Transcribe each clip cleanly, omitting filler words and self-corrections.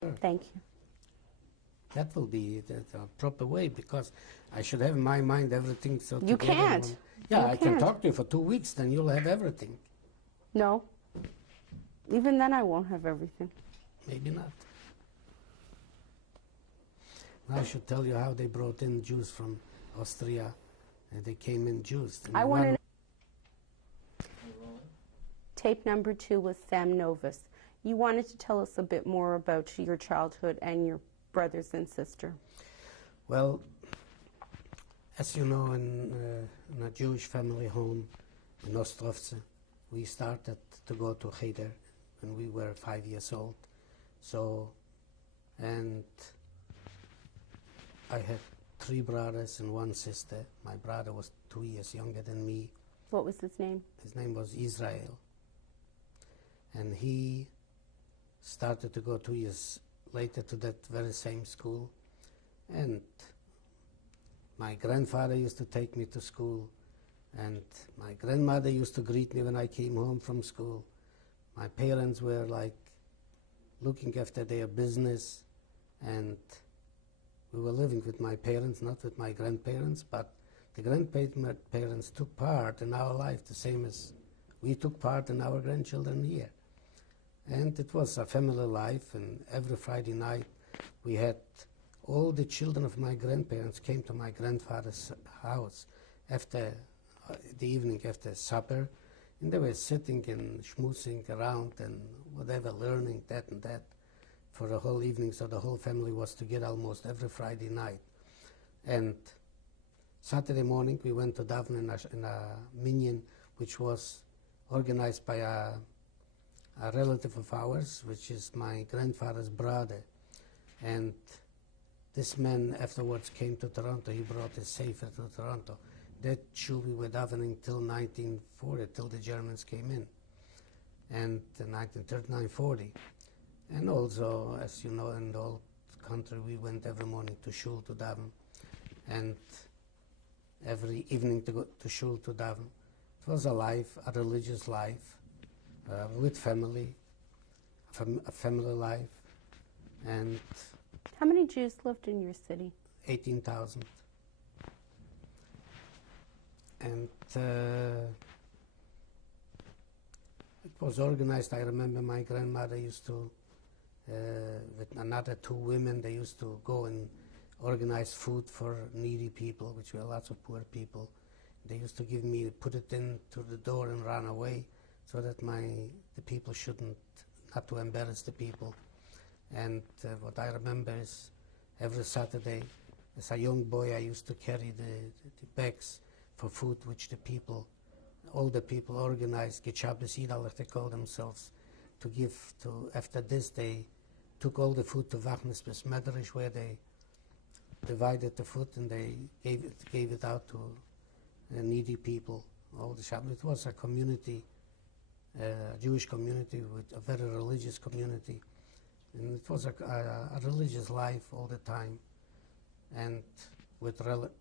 Thank you. That will be the proper way, because I should have in my mind everything. So You can't. Yeah, You I can can't. talk to you for 2 weeks, then you'll have everything. No. Even then I won't have everything. Maybe not. I should tell you how they brought in Jews from Austria, and they came in Jews. I want to know. Tape number 2 was Sam Novice. You wanted to tell us a bit more about your childhood and your brothers and sister. Well, as you know, in a Jewish family home in Ostrovce, we started to go to Cheder when we were 5 years old. So, and I had 3 brothers and 1 sister. My brother was 2 years younger than me. What was his name? His name was Israel. And he started to go 2 years later to that very same school. And my grandfather used to take me to school, and my grandmother used to greet me when I came home from school. My parents were like looking after their business, and we were living with my parents, not with my grandparents, but the grandparents took part in our life the same as we took part in our grandchildren here. And it was a family life, and every Friday night we had all the children of my grandparents came to my grandfather's house after the evening, after supper, and they were sitting and schmoozing around and whatever, learning that and that for the whole evening. So the whole family was together almost every Friday night. And Saturday morning we went to daven in a minyan, which was organized by a relative of ours, which is my grandfather's brother. And this man afterwards came to Toronto. He brought his sefer to Toronto. That shul we were davening till 1940, till the Germans came in, and 1939-40. And also, as you know, in the old country, we went every morning to shul to daven, and every evening to go to shul to daven. It was a life, a religious life, with family, a family life, and How many Jews lived in your city? 18,000. And it was organized. I remember my grandmother used to, with another 2 women, they used to go and organize food for needy people, which were lots of poor people. They used to give me, put it into the door and run away, so that the people shouldn't, not to embarrass the people. And what I remember is every Saturday, as a young boy, I used to carry the bags for food which the people, all the people organized, Gechabes Idalach, they call themselves, to give to. After this, they took all the food to Wachnes bis Medrisch, where they divided the food and they gave it out to needy people. All the Shabbat. It was a community, a Jewish community, with a very religious community. And it was a religious life all the time, and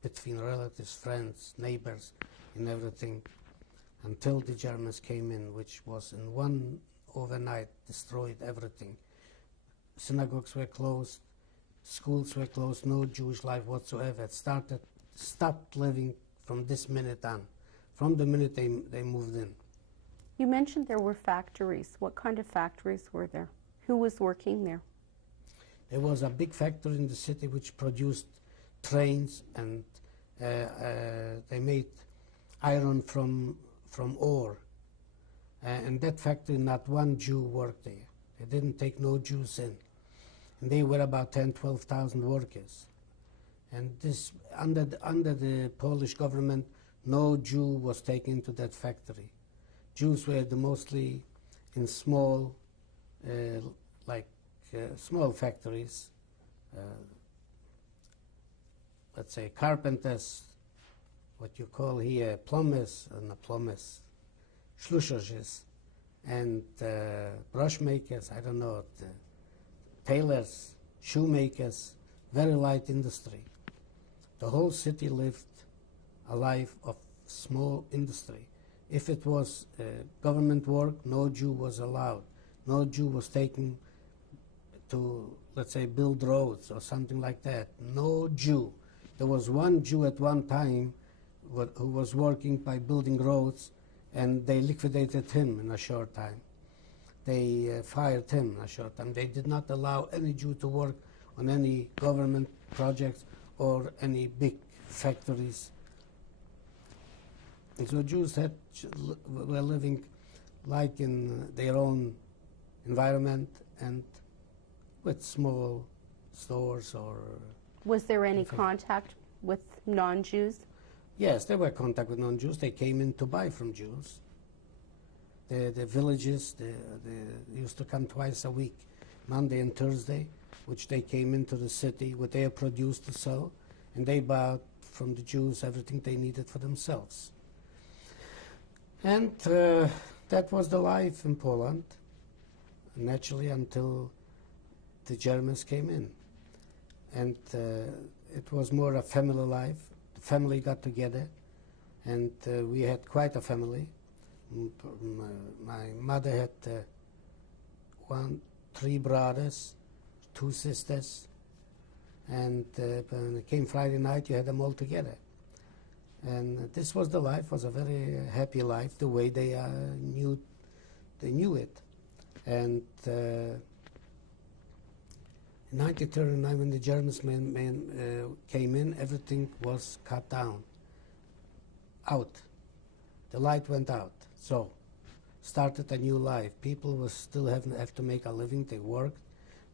between relatives, friends, neighbors, and everything, until the Germans came in, which was in one overnight, destroyed everything. Synagogues were closed, schools were closed, no Jewish life whatsoever. It stopped living from this minute on, from the minute they moved in. You mentioned there were factories. What kind of factories were there? Who was working there? There was a big factory in the city which produced trains, and they made iron from ore. And that factory, not one Jew worked there. They didn't take no Jews in. And they were about 12,000 workers. And this, under the Polish government, no Jew was taken into that factory. Jews were mostly in small, small factories, let's say carpenters, what you call here plumbers, not plumbers, schlusserjes, and brush makers, I don't know, tailors, shoemakers, very light industry. The whole city lived a life of small industry. If it was government work, no Jew was allowed. No Jew was taken to, let's say, build roads or something like that. No Jew. There was one Jew at one time who was working by building roads, and they liquidated him in a short time. They fired him in a short time. They did not allow any Jew to work on any government projects or any big factories. And so Jews were living like in their own environment and with small stores or... Was there any contact with non-Jews? Yes, there were contact with non-Jews. They came in to buy from Jews. The villages, they used to come twice a week, Monday and Thursday, which they came into the city with their produce to sell, and they bought from the Jews everything they needed for themselves. And that was the life in Poland, naturally, until the Germans came in. And it was more a family life. The family got together, and we had quite a family. My mother had 3 brothers, 2 sisters, and when it came Friday night, you had them all together. And this was the life, was a very happy life, the way they knew it. And in 1939, when the Germans came in, everything was cut down, out. The light went out. So, started a new life. People were still have to make a living. They worked.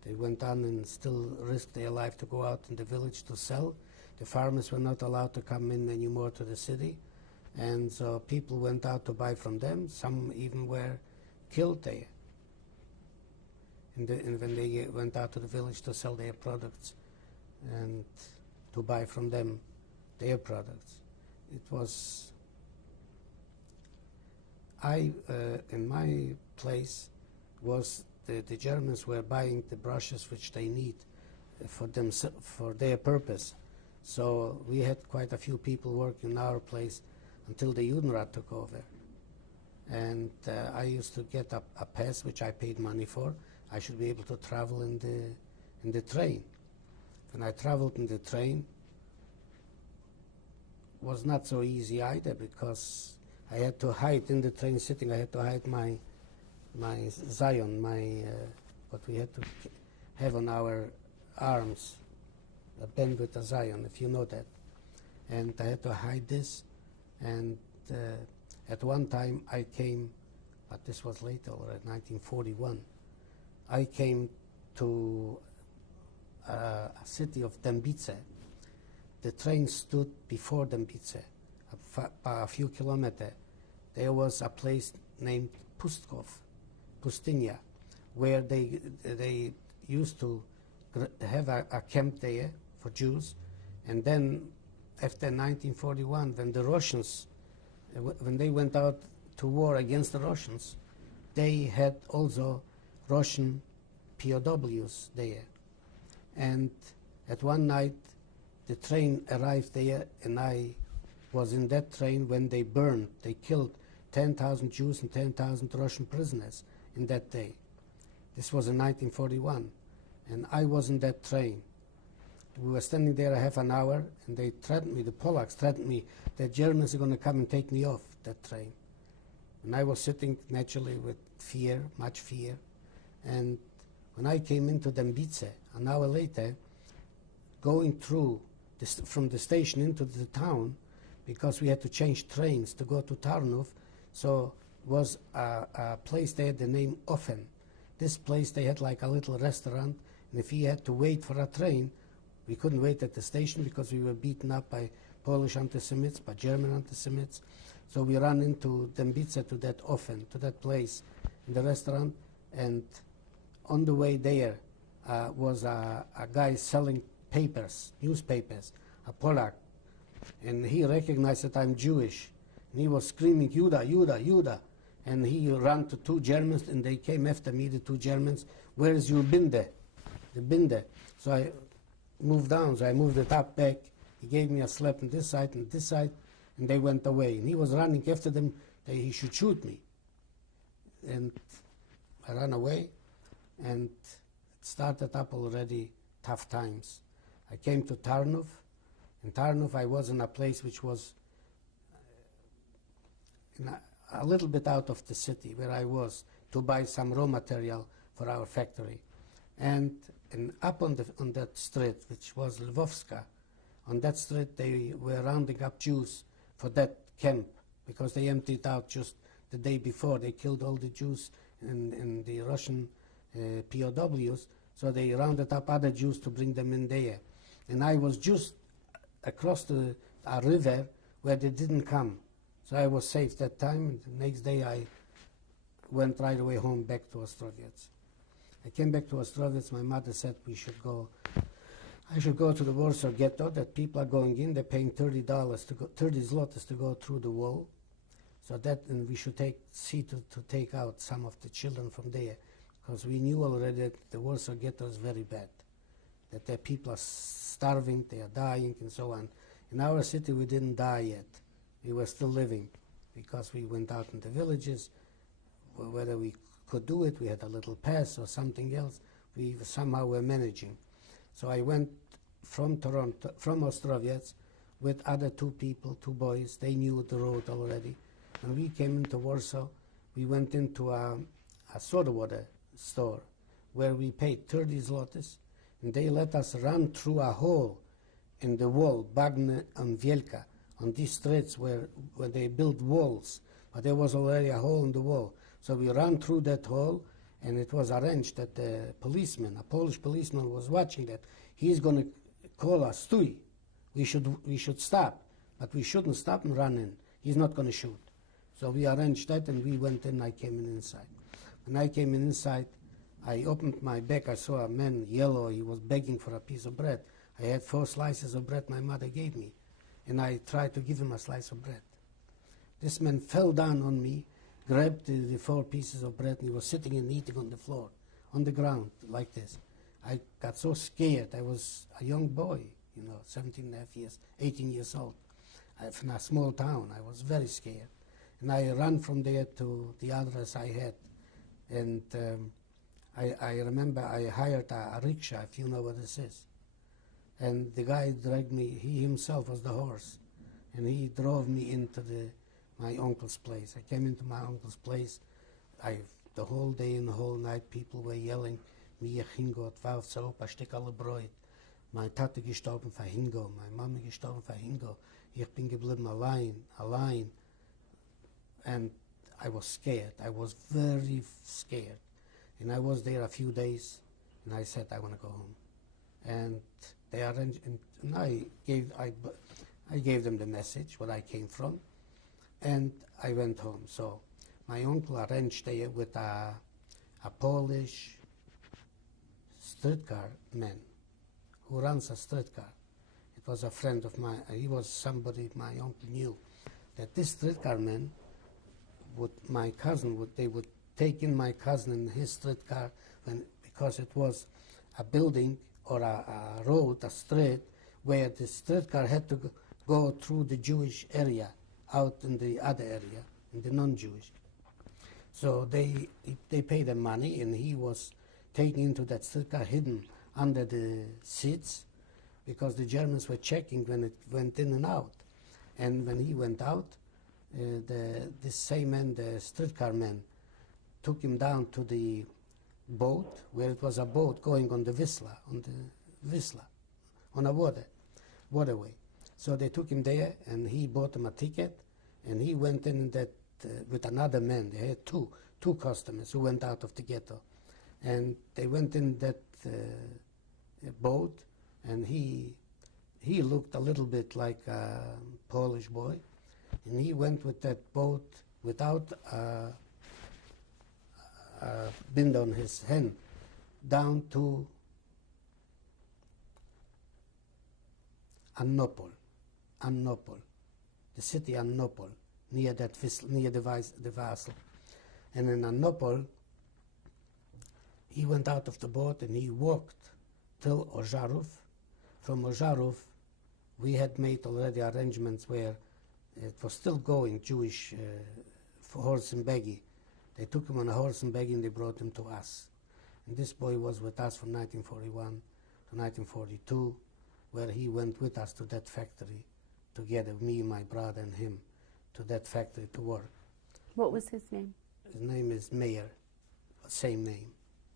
They went on and still risked their life to go out in the village to sell. The farmers were not allowed to come in anymore to the city. And so people went out to buy from them. Some even were killed there. And when they went out to the village to sell their products and to buy from them their products. It was... in my place, the Germans were buying the brushes which they need for their purpose. So we had quite a few people working in our place until the Judenrat took over. And I used to get a pass which I paid money for. I should be able to travel in the train. When I traveled in the train, it was not so easy either, because I had to hide in the train sitting. I had to hide my Zion, what we had to have on our arms, a band with a Zion, if you know that. And I had to hide this. And at one time I came, but this was later, already 1941. I came to a city of Dębice. The train stood before Dębice. A few kilometers, there was a place named Pustynia, where they used to have a camp there for Jews. And then after 1941, when the Russians, when they went out to war against the Russians, they had also Russian POWs there. And at one night, the train arrived there, and I was in that train when they burned. They killed 10,000 Jews and 10,000 Russian prisoners in that day. This was in 1941, and I was in that train. We were standing there a half an hour, and they threatened me, the Polacks threatened me, that Germans are going to come and take me off that train. And I was sitting naturally with fear, much fear. And when I came into Dębice, an hour later, going through from the station into the town, because we had to change trains to go to Tarnów, so was a place there, the name Ofen. This place, they had like a little restaurant, and if we had to wait for a train, we couldn't wait at the station because we were beaten up by Polish anti-Semites, by German anti-Semites. So we ran into Dębice, to that Ofen, to that place in the restaurant, and on the way there was a guy selling papers, newspapers, a Polak, and he recognized that I'm Jewish, and he was screaming, Juda, Juda, Juda, and he ran to 2 Germans, and they came after me, the 2 Germans. Where is your binde? The binde. So I moved down, so I moved it up back. He gave me a slap on this side and this side, and they went away. And he was running after them that he should shoot me. And I ran away, and started up already tough times. I came to Tarnów. In Tarnów, I was in a place which was a little bit out of the city where I was to buy some raw material for our factory. And up on that street, which was Lvovska, on that street they were rounding up Jews for that camp because they emptied out just the day before. They killed all the Jews in the Russian POWs, so they rounded up other Jews to bring them in there. And I was just across a river where they didn't come. So I was safe that time. The next day I went right away home back to Ostrovets. I came back to Ostrovets. My mother said I should go to the Warsaw ghetto, that people are going in. They're paying $30 30 zlotys to go through the wall. So that, and we should see to take out some of the children from there, because we knew already that the Warsaw ghetto is very bad, that the people are starving, they are dying, and so on. In our city, we didn't die yet. We were still living, because we went out in the villages. Whether we could do it, we had a little pass or something else, we somehow were managing. So I went from Ostrovets with other two boys. They knew the road already. When we came into Warsaw, we went into a soda water store where we paid 30 zlotys, and they let us run through a hole in the wall, Bagna and Wielka, on these streets where they built walls, but there was already a hole in the wall. So we ran through that hole, and it was arranged that the policeman, a Polish policeman, was watching that. He's going to call us, Stój. We should stop, but we shouldn't stop and run in. He's not going to shoot. So we arranged that, and we went in. I came in inside. When I came in inside, I opened my bag. I saw a man, yellow. He was begging for a piece of bread. I had 4 slices of bread my mother gave me, and I tried to give him a slice of bread. This man fell down on me, grabbed the 4 pieces of bread, and he was sitting and eating on the floor, on the ground, like this. I got so scared. I was a young boy, 17 and a half years, 18 years old, from a small town. I was very scared. And I ran from there to the address I had. And I remember I hired a rickshaw, if you know what this is. And the guy dragged me, he himself was the horse, and he drove me into my uncle's place. I came into my uncle's place. The whole day and the whole night people were yelling, "Mir Hingo, 12 op, a Stückerle Brot." Mein Tate gestorben für Hingo, meine Mama gestorben für Hingo. Ich bin geblieben allein. And I was scared. I was very scared. And I was there a few days, and I said, I want to go home. And they arranged, and I gave them the message, where I came from, and I went home. So my uncle arranged there with a Polish streetcar man who runs a streetcar. It was a friend of mine. He was somebody my uncle knew. That this streetcar man, they would take in my cousin in his streetcar because it was a building or a road, a street, where the streetcar had to go through the Jewish area, out in the other area, in the non-Jewish. So they paid him money, and he was taken into that streetcar, hidden under the seats, because the Germans were checking when it went in and out. And when he went out, this same man, the streetcar man, took him down to the boat, where it was a boat going on the Wisla, on a waterway. So they took him there, and he bought him a ticket, and he went in that with another man. They had two customers who went out of the ghetto, and they went in that boat, and he looked a little bit like a Polish boy, and he went with that boat without a bind on his hand down to Annopol, the city Annopol, near the Vasel. And in Annopol, he went out of the boat and he walked till Ožarov. From Ožarov, we had made already arrangements where it was still going, Jewish horse and buggy. They took him on a horse and buggy and they brought him to us. And this boy was with us from 1941 to 1942, where he went with us to that factory together, me, my brother, and him, to that factory to work. What was his name? His name is Mayer, same name.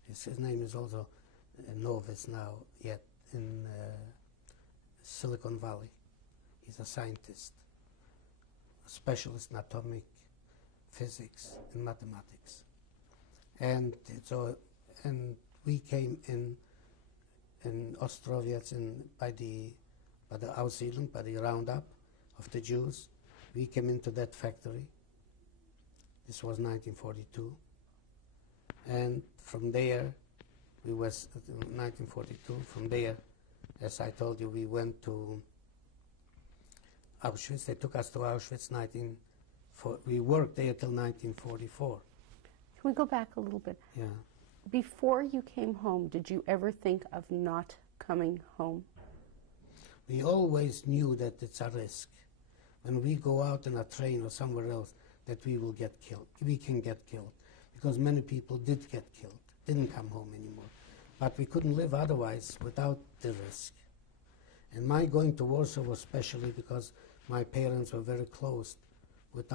His name is also Novice now, yet in Silicon Valley. He's a scientist, a specialist in atomic physics and mathematics. And so, and we came in Ostrovets by the Aussiedlung, by the roundup of the Jews. We came into that factory. This was 1942. And from there, we was 1942. From there, as I told you, we went to Auschwitz. They took us to Auschwitz. We worked there till 1944. Can we go back a little bit? Yeah. Before you came home, did you ever think of not coming home? We always knew that it's a risk. When we go out in a train or somewhere else, that we will get killed. We can get killed, because many people did get killed, didn't come home anymore. But we couldn't live otherwise without the risk. And my going to Warsaw was especially because my parents were very close with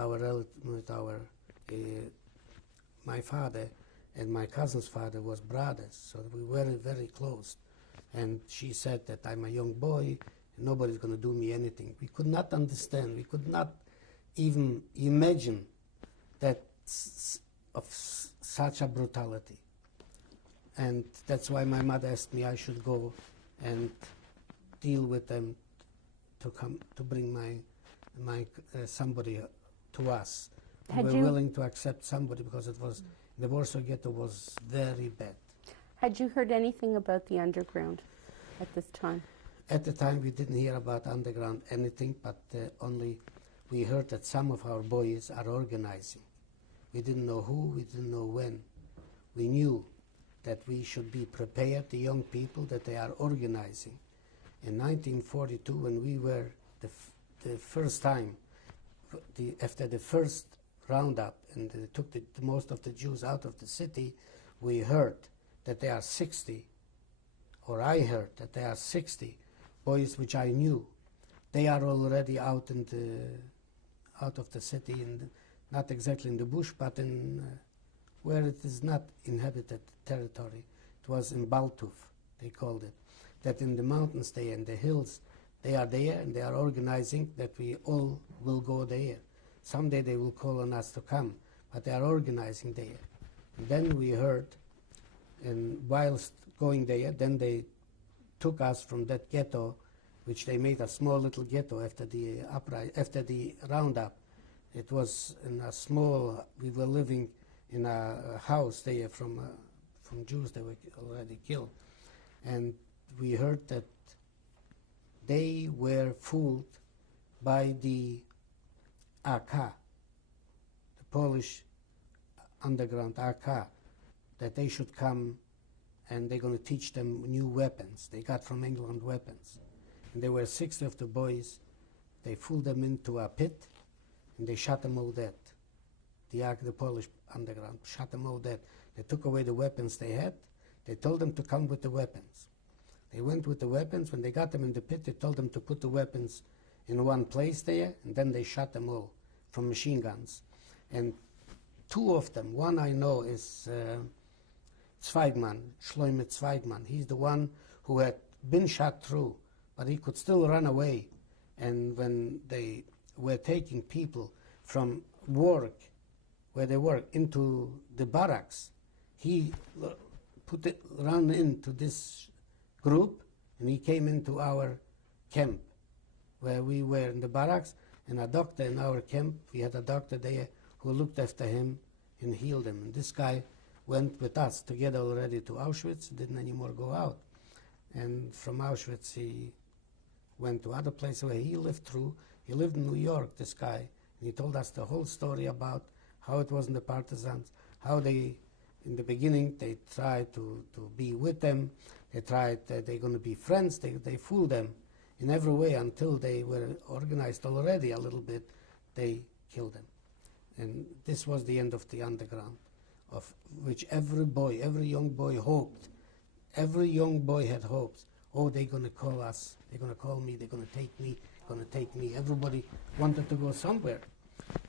my father, and my cousin's father was brothers, so we were very, very close. And she said that I'm a young boy, and nobody's going to do me anything. We could not understand, we could not even imagine that of such a brutality. And that's why my mother asked me I should go and deal with them to bring my somebody to us. We were willing to accept somebody because it was, the Warsaw Ghetto was very bad. Had you heard anything about the underground at this time? At the time we didn't hear about underground anything, but only we heard that some of our boys are organizing. We didn't know who, we didn't know when. We knew that we should be prepared, the young people, that they are organizing. In 1942, when we were the first time, after the first roundup, and they took most of the Jews out of the city, we heard that there are 60, or I heard that there are 60 boys which I knew. They are already out of the city, not exactly in the bush, but in where it is not inhabited territory. It was in Baltuf, they called it. That in the mountains there, in the hills, they are there and they are organizing that we all will go there. Someday they will call on us to come, but they are organizing there. And then we heard, and whilst going there, then they took us from that ghetto, which they made a small little ghetto after the roundup. It was in a small, we were living in a house there from Jews that were already killed. And we heard that they were fooled by the AK, the Polish underground AK, that they should come and they're going to teach them new weapons. They got from England weapons. And there were 60 of the boys. They fooled them into a pit and they shot them all dead. The Polish underground shot them all dead. They took away the weapons they had. They told them to come with the weapons. They went with the weapons. When they got them in the pit, they told them to put the weapons in one place there, and then they shot them all from machine guns. And two of them, one I know is Zweigmann, Schloime Zweigmann. He's the one who had been shot through, but he could still run away. And when they were taking people from work, where they work, into the barracks, he ran into this group, and he came into our camp, where we were in the barracks, and a doctor in our camp, we had a doctor there who looked after him and healed him. And this guy went with us together already to Auschwitz, didn't anymore go out. And from Auschwitz he went to other places where he lived through. He lived in New York, this guy, and he told us the whole story about how it was in the partisans, how they, in the beginning, they tried to be with them. They tried, they're going to be friends. They fooled them in every way until they were organized already a little bit. They killed them. And this was the end of the underground. of which every boy, every young boy hoped. Every young boy had hopes. Oh, they're going to call us. They're going to call me. They're going to take me. Going to take me. Everybody wanted to go somewhere.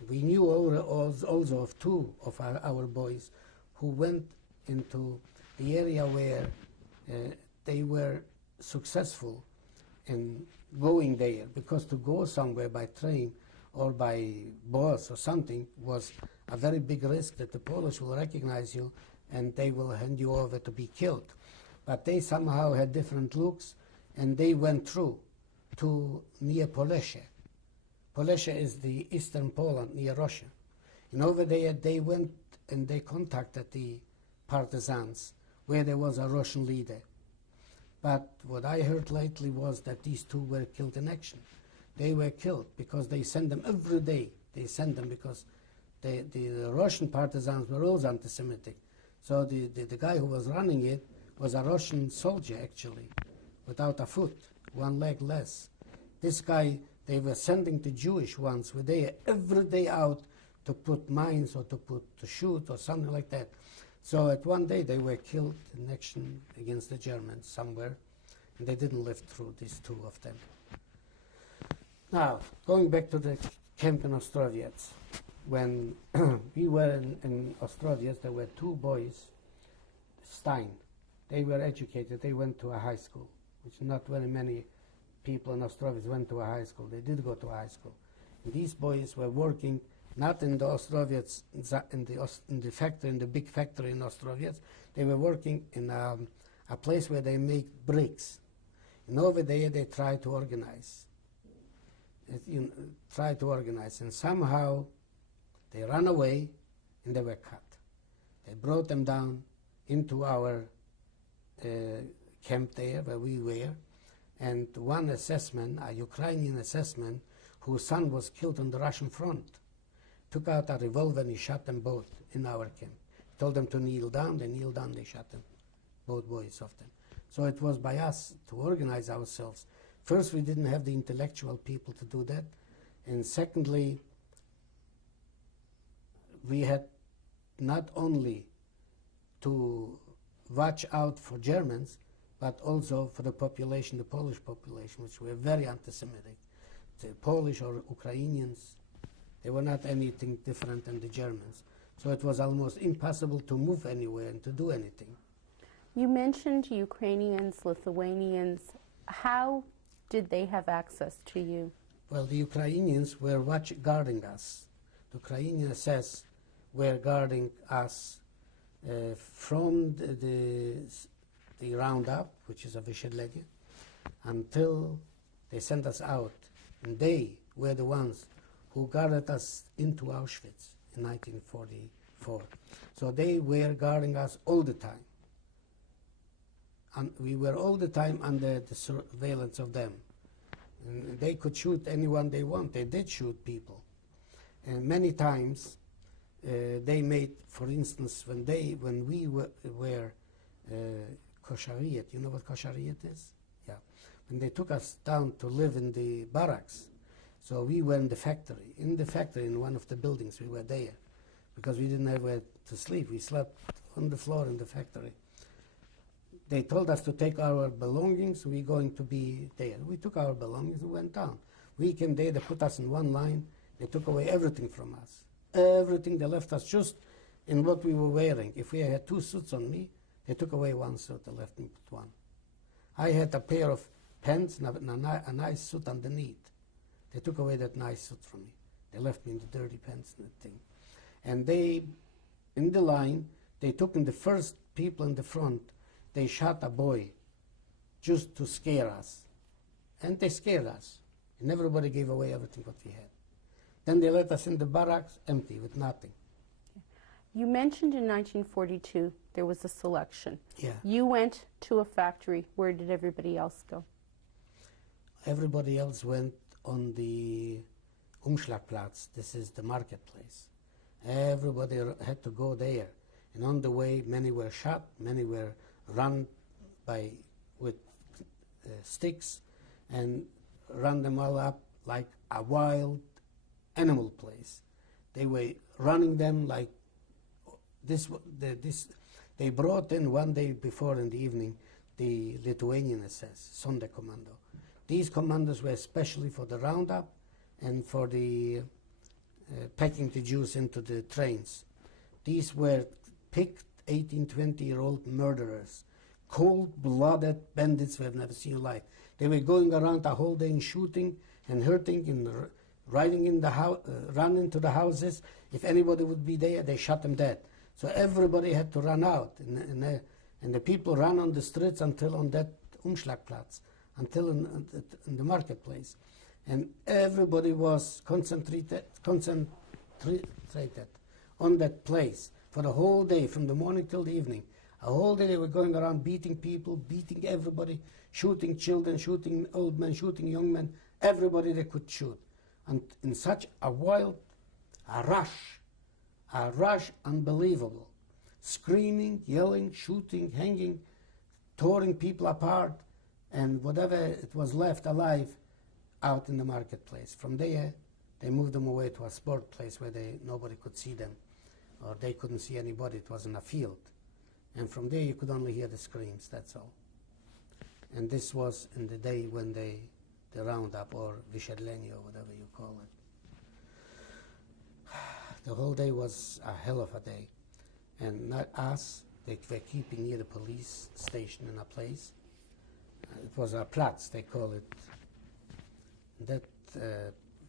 We knew also of two of our boys who went into the area where they were successful in going there, because to go somewhere by train or by bus or something was a very big risk that the Polish will recognize you and they will hand you over to be killed. But they somehow had different looks, and they went through to near Polessie. Polessie is the eastern Poland, near Russia. And over there they went and they contacted the partisans where there was a Russian leader. But what I heard lately was that these two were killed in action. They were killed because they sent them every day. They sent them because the Russian partisans were also anti-Semitic. So the guy who was running it was a Russian soldier, actually, without a foot, one leg less. This guy, they were sending the Jewish ones, were there every day out to put mines or to shoot or something like that. So at one day they were killed in action against the Germans somewhere, and they didn't live through, these two of them. Now, going back to the camp in Ostrowiec, when we were in Ostrowiec, there were two boys, Stein. They were educated, they went to a high school, which not very many people in Ostrowiec went to a high school. They did go to a high school. And these boys were working not in the Ostrowiec, in the factory, in the big factory in Ostrowiec. They were working in a place where they make bricks. And over there they tried to organize. And somehow they ran away and they were cut. They brought them down into our camp there where we were, and one assessment, a Ukrainian assessment, whose son was killed on the Russian front, took out a revolver and he shot them both in our camp. He told them to kneel down, they kneeled down, they shot them, both boys of them. So it was by us to organize ourselves. First, we didn't have the intellectual people to do that, and secondly, we had not only to watch out for Germans, but also for the population, the Polish population, which were very anti-Semitic. The Polish or Ukrainians, they were not anything different than the Germans. So it was almost impossible to move anywhere and to do anything. You mentioned Ukrainians, Lithuanians. How did they have access to you? Well, the Ukrainians were guarding us. The Ukrainian SS were guarding us from the roundup, which is a Vyshedlenie, until they sent us out. And they were the ones who guarded us into Auschwitz in 1944. So they were guarding us all the time. And we were all the time under the surveillance of them. And they could shoot anyone they want. They did shoot people. And many times they made, for instance, when we were koshariet, you know what koshariet is? Yeah. When they took us down to live in the barracks, so we were in the factory. In one of the buildings, we were there. Because we didn't have where to sleep. We slept on the floor in the factory. They told us to take our belongings, we're going to be there. We took our belongings and went down. We came there, they put us in one line, they took away everything from us. Everything, they left us just in what we were wearing. If we had two suits on me, they took away one suit, they left me with one. I had a pair of pants and a nice suit underneath. They took away that nice suit from me. They left me in the dirty pants and that thing. And they, in the line, they took in the first people in the front, they shot a boy just to scare us. And they scared us. And everybody gave away everything what we had. Then they let us in the barracks empty with nothing. You mentioned in 1942 there was a selection. Yeah. You went to a factory. Where did everybody else go? Everybody else went on the Umschlagplatz. This is the marketplace. Everybody had to go there. And on the way, many were shot, many were run with sticks and run them all up like a wild animal place. They were running them like They brought in one day before in the evening the Lithuanian SS, Sonderkommando. These commandos were especially for the roundup and for the packing the Jews into the trains. These were picked 18, 20-year-old murderers, cold-blooded bandits we have never seen in life. They were going around the whole day and shooting and hurting and riding in the running to the houses. If anybody would be there, they shot them dead. So everybody had to run out, and the people ran on the streets until on that Umschlagplatz, until in the marketplace. And everybody was concentrated on that place for the whole day, from the morning till the evening. A whole day they were going around beating people, beating everybody, shooting children, shooting old men, shooting young men, everybody they could shoot. And in such a rush unbelievable. Screaming, yelling, shooting, hanging, tearing people apart, and whatever it was left alive out in the marketplace. From there, they moved them away to a sport place where nobody could see them, or they couldn't see anybody. It was in a field. And from there, you could only hear the screams, that's all. And this was in the day when the roundup, or Vyshedlenie, or whatever you call it. The whole day was a hell of a day. And not us, they were keeping near the police station in a place. It was a Platz, they call it. That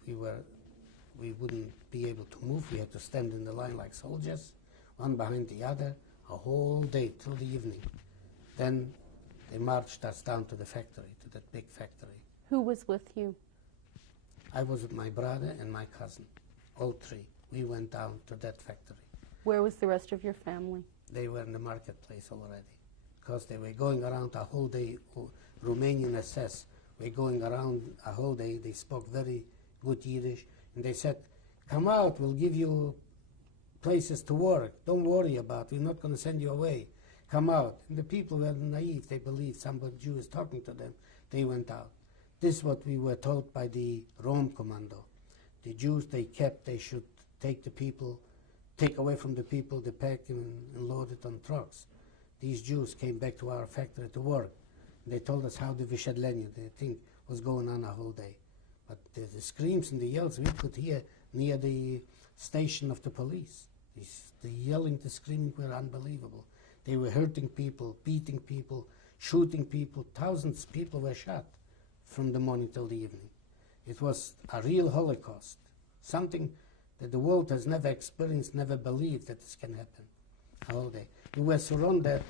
we wouldn't be able to move. We had to stand in the line like soldiers, one behind the other, a whole day till the evening. Then they marched us down to the factory, to that big factory. Who was with you? I was with my brother and my cousin, all three. We went down to that factory. Where was the rest of your family? They were in the marketplace already, because they were going around a whole day. Romanian SS were going around a whole day. They spoke very good Yiddish, and they said, "Come out, we'll give you places to work. Don't worry about it. We're not going to send you away. Come out." And the people were naive. They believed somebody Jew is talking to them. They went out. This is what we were told by the Rom commando. The Jews they should take the people, take away from the people the pack and load it on trucks. These Jews came back to our factory to work. They told us how the Vyshedlenie, the thing, was going on a whole day. But the screams and the yells we could hear near the station of the police. The yelling, the screaming were unbelievable. They were hurting people, beating people, shooting people. Thousands of people were shot from the morning till the evening. It was a real Holocaust, something that the world has never experienced, never believed that this can happen. A whole day. We were surrounded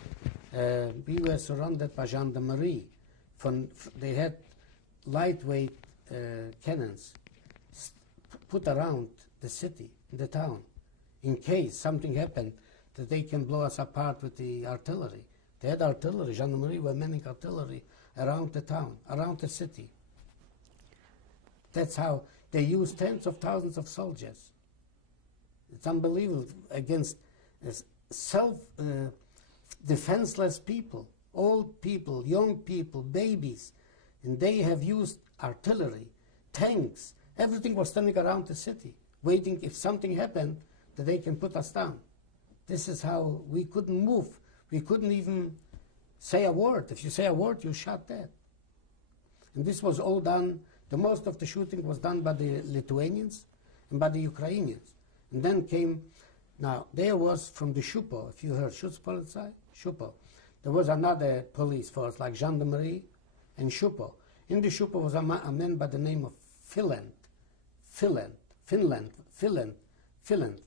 by gendarmerie. They had lightweight cannons put around the city, the town, in case something happened, that they can blow us apart with the artillery. They had artillery. Gendarmerie were manning artillery around the town, around the city. That's how they used tens of thousands of soldiers. It's unbelievable against defenseless people, old people, young people, babies. And they have used artillery, tanks. Everything was standing around the city, waiting if something happened that they can put us down. This is how we couldn't move. We couldn't even say a word. If you say a word, you're shot dead. And this was all done, the most of the shooting was done by the Lithuanians and by the Ukrainians. And then came, now there was from the Schupo, if you heard Schutzpolizei, Schupo, there was another police force like Gendarmerie and Schupo. In the Schupo was a man by the name of Finland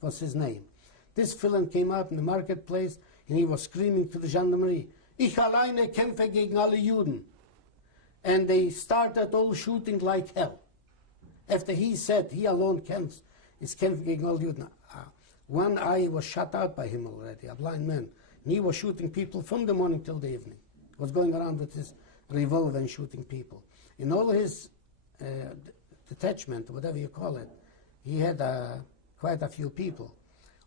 was his name. This Finland came out in the marketplace and he was screaming to the Gendarmerie, "Ich alleine kämpfe gegen alle Juden." And they started all shooting like hell. After he said he alone is kämpfe gegen alle Juden. One eye was shut out by him already, a blind man. And he was shooting people from the morning till the evening. He was going around with his revolver and shooting people. In all his detachment, whatever you call it, he had quite a few people.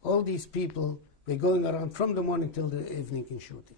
All these people were going around from the morning till the evening in shooting.